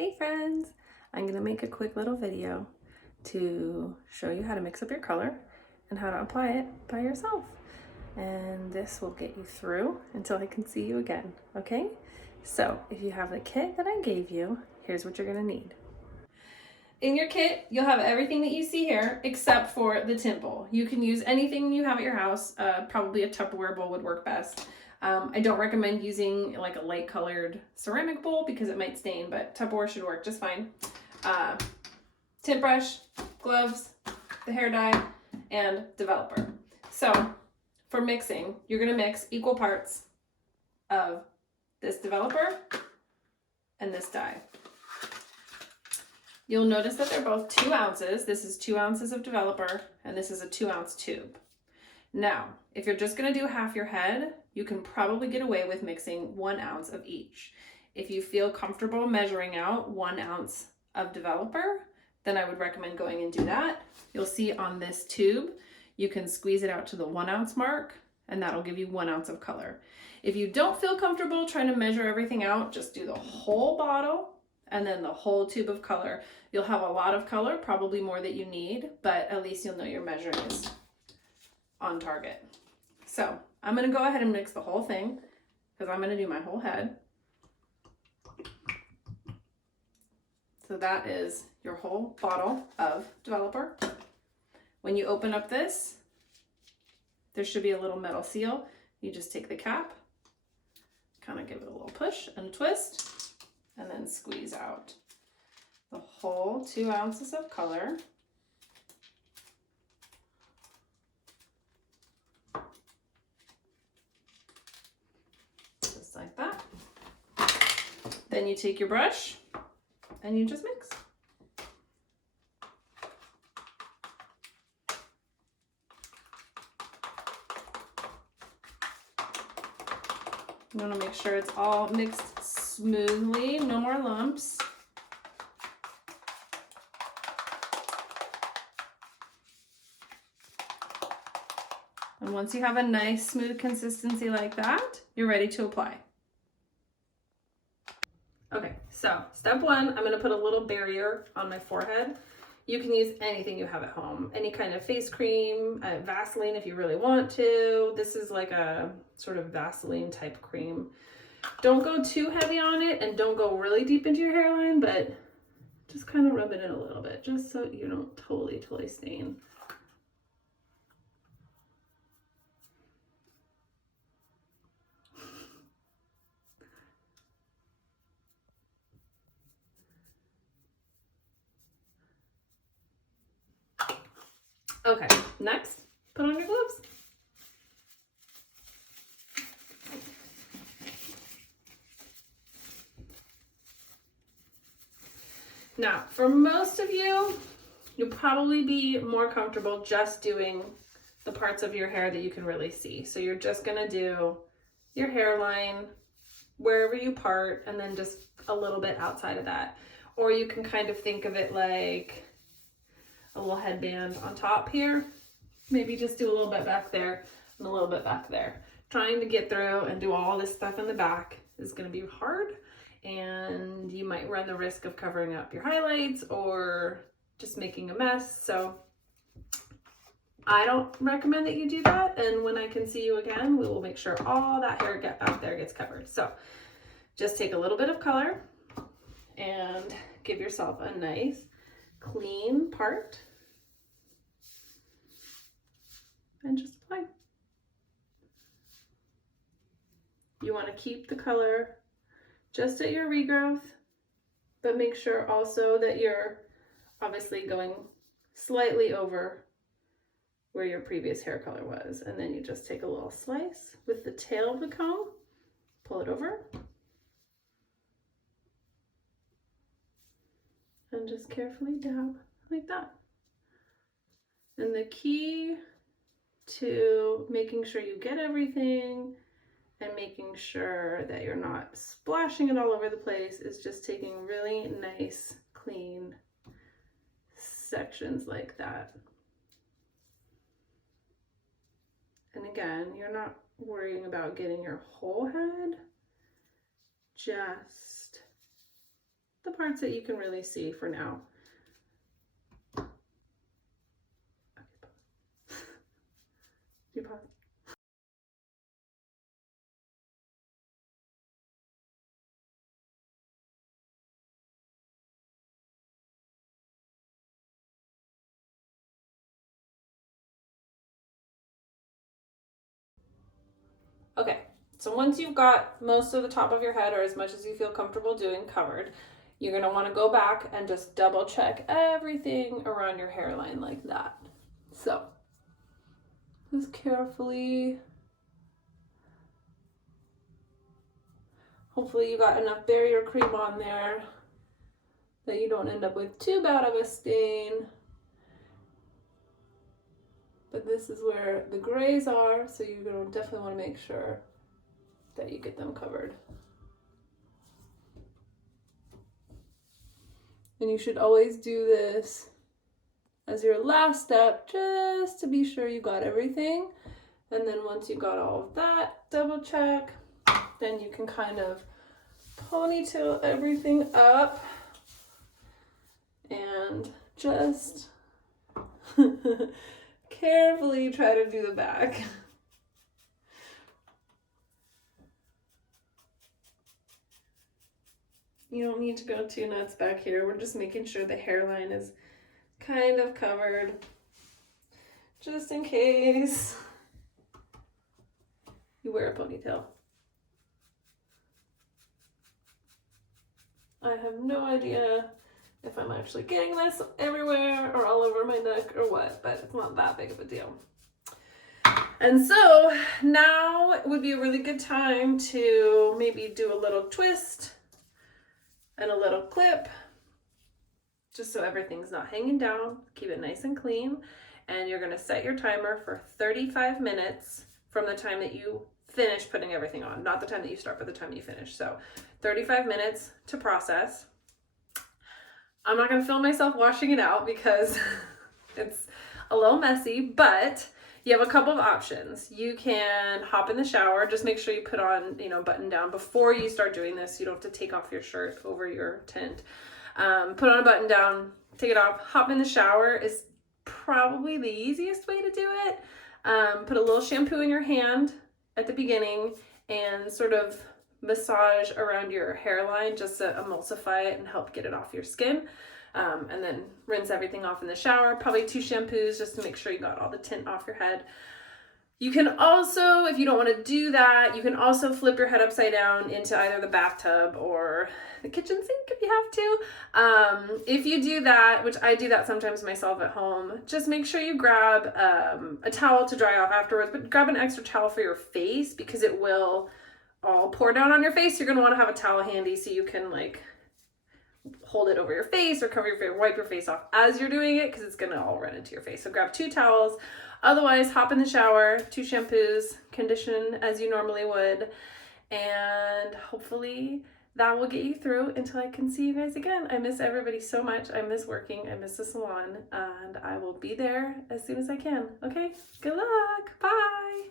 Hey friends! I'm going to make a quick little video to show you how to mix up your color and how to apply it by yourself. And this will get you through until I can see you again, okay? So if you have the kit that I gave you, here's what you're going to need. In your kit, you'll have everything that you see here except for the tint bowl. You can use anything you have at your house. Probably a Tupperware bowl would work best. I don't recommend using like a light colored ceramic bowl because it might stain, but Tupperware should work just fine. Tint brush, gloves, the hair dye, and developer. So for mixing, you're gonna mix equal parts of this developer and this dye. You'll notice that they're both 2 ounces. This is 2 ounces of developer, and this is a 2-ounce tube. Now, if you're just gonna do half your head, you can probably get away with mixing 1 ounce of each. If you feel comfortable measuring out 1 ounce of developer, then I would recommend going and do that. You'll see on this tube, you can squeeze it out to the 1 ounce mark, and that'll give you 1 ounce of color. If you don't feel comfortable trying to measure everything out, just do the whole bottle and then the whole tube of color. You'll have a lot of color, probably more that you need, but at least you'll know your measuring is on target. So I'm gonna go ahead and mix the whole thing because I'm gonna do my whole head. So that is your whole bottle of developer. When you open up this, there should be a little metal seal. You just take the cap, kind of give it a little push and a twist, and then squeeze out the whole 2 ounces of color. Just like that. Then you take your brush and you just mix. You want to make sure it's all mixed smoothly, no more lumps. And once you have a nice smooth consistency like that, you're ready to apply. Okay, so step 1, I'm going to put a little barrier on my forehead. You can use anything you have at home, any kind of face cream, Vaseline if you really want to. This is like a sort of Vaseline type cream. Don't go too heavy on it and don't go really deep into your hairline, but just kind of rub it in a little bit just so you don't totally stain. Okay, next, put on your gloves. Now, for most of you, you'll probably be more comfortable just doing the parts of your hair that you can really see. So you're just gonna do your hairline, wherever you part, and then just a little bit outside of that. Or you can kind of think of it like a little headband on top here. Maybe just do a little bit back there and a little bit back there. Trying to get through and do all this stuff in the back is going to be hard, and you might run the risk of covering up your highlights or just making a mess. So I don't recommend that you do that, and when I can see you again, we will make sure all that hair back there gets covered. So just take a little bit of color and give yourself a nice clean part and just apply. You want to keep the color just at your regrowth, but make sure also that you're obviously going slightly over where your previous hair color was. And then you just take a little slice with the tail of the comb, pull it over, and just carefully dab like that. And the key to making sure you get everything and making sure that you're not splashing it all over the place is just taking really nice, clean sections like that. And again, you're not worrying about getting your whole head, just the parts that you can really see for now. You pause. Okay, so once you've got most of the top of your head, or as much as you feel comfortable doing, covered, you're gonna wanna go back and just double check everything around your hairline like that. So, just carefully. Hopefully you got enough barrier cream on there that you don't end up with too bad of a stain. But this is where the grays are, so you're gonna definitely wanna make sure that you get them covered. And you should always do this as your last step, just to be sure you got everything. And then once you got all of that, double check, then you can kind of ponytail everything up and just carefully try to do the back. You don't need to go too nuts back here. We're just making sure the hairline is kind of covered, just in case you wear a ponytail. I have no idea if I'm actually getting this everywhere or all over my neck or what, but it's not that big of a deal. And so now it would be a really good time to maybe do a little twist and a little clip, just so everything's not hanging down. Keep it nice and clean. And you're gonna set your timer for 35 minutes from the time that you finish putting everything on, not the time that you start, but the time that you finish. So 35 minutes to process. I'm not gonna film myself washing it out because it's a little messy, but you have a couple of options. You can hop in the shower. Just make sure you put on, button down before you start doing this. You don't have to take off your shirt over your tint. Put on a button down, take it off, hop in the shower is probably the easiest way to do it. Put a little shampoo in your hand at the beginning and sort of massage around your hairline just to emulsify it and help get it off your skin. And then rinse everything off in the shower, probably 2 shampoos just to make sure you got all the tint off your head. You can also, if you don't want to do that, you can also flip your head upside down into either the bathtub or the kitchen sink if you have to. If you do that, which I do that sometimes myself at home, just make sure you grab a towel to dry off afterwards, but grab an extra towel for your face because it will all pour down on your face. You're going to want to have a towel handy so you can hold it over your face or cover your face, wipe your face off as you're doing it because it's going to all run into your face. So grab 2 towels. Otherwise, hop in the shower, 2 shampoos, condition as you normally would, and hopefully that will get you through until I can see you guys again. I miss everybody so much. I miss working. I miss the salon, and I will be there as soon as I can. Okay? Good luck. Bye.